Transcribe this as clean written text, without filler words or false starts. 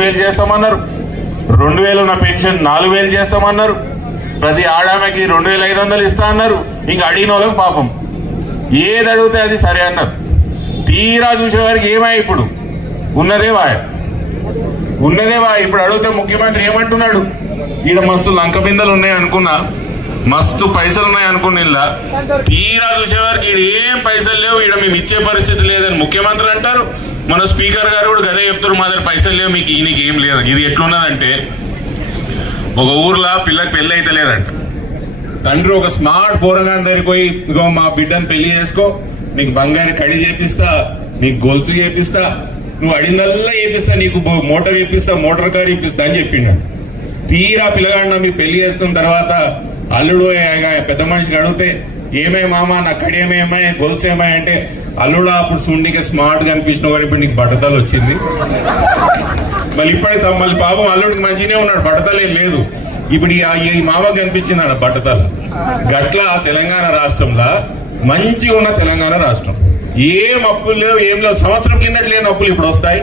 వేలు చేస్తామన్నారు. 2000 ఉన్న పెన్షన్ 4000 చేస్తామన్నారు. ప్రతి ఆడామెకి 2500 ఇస్తా అన్నారు. ఇంకా అడిగిన వాళ్ళకి పాపం ఏది అడిగితే అది సరే అన్నారు. తీరా చూసేవారికి ఏమా ఇప్పుడు ఉన్నదే వాయ ఇప్పుడు అడిగితే ముఖ్యమంత్రి ఏమంటున్నాడు, ఈడ మస్తు లంక బిందెలు ఉన్నాయి అనుకున్నా, మస్తు పైసలు ఉన్నాయి అనుకున్నా, తీరా చూసేవారికి ఈడ ఏం పైసలు లేవు, ఈడ మేము ఇచ్చే పరిస్థితి లేదని ముఖ్యమంత్రి అంటారు. మన స్పీకర్ గారు కూడా గదే చెప్తారు, మా దగ్గర పైసలు లేవు, మీకు ఈయనకి ఏం లేదు. ఇది ఎట్లున్నదంటే, ఒక ఊర్లో పిల్లకి పెళ్ళి అయితే లేదంట. తండ్రి ఒక స్మార్ట్ పోరగాని దగ్గరికి పోయి, ఇగో మా బిడ్డను పెళ్లి చేసుకో, నీకు బంగారు కడి చేపిస్తా, నీకు గొలుసు చేపిస్తా, నువ్వు అడిగిందల్లా చేపిస్తా, నీకు మోటార్ చేపిస్తా, మోటార్ కార్ చేపిస్తా అని చెప్పిండు. తీరా పిల్లగాడిన మీరు పెళ్లి చేసుకున్న తర్వాత అల్లుడు పెద్ద మనిషికి అడిగితే ఏమే మామ నా కడి ఏమేమా గొలుసు ఏమా అంటే, అల్లుడు అప్పుడు చూడడానికి స్మార్ట్ గా అనిపించిన కానీ ఇప్పుడు నీకు బట్టతలు వచ్చింది. మళ్ళీ పాపం అల్లుడికి మంచిగానే ఉన్నాడు, బట్టతలు ఏం లేదు. ఇప్పుడు ఈ మామకి కనిపించింది అన్న బట్టతలు. గట్ల తెలంగాణ రాష్ట్రంలో మంచిగా ఉన్న తెలంగాణ రాష్ట్రం, ఏం అప్పులు లేవు, ఏం లేవు. సంవత్సరం కిందటి లేని అప్పులు ఇప్పుడు వస్తాయి.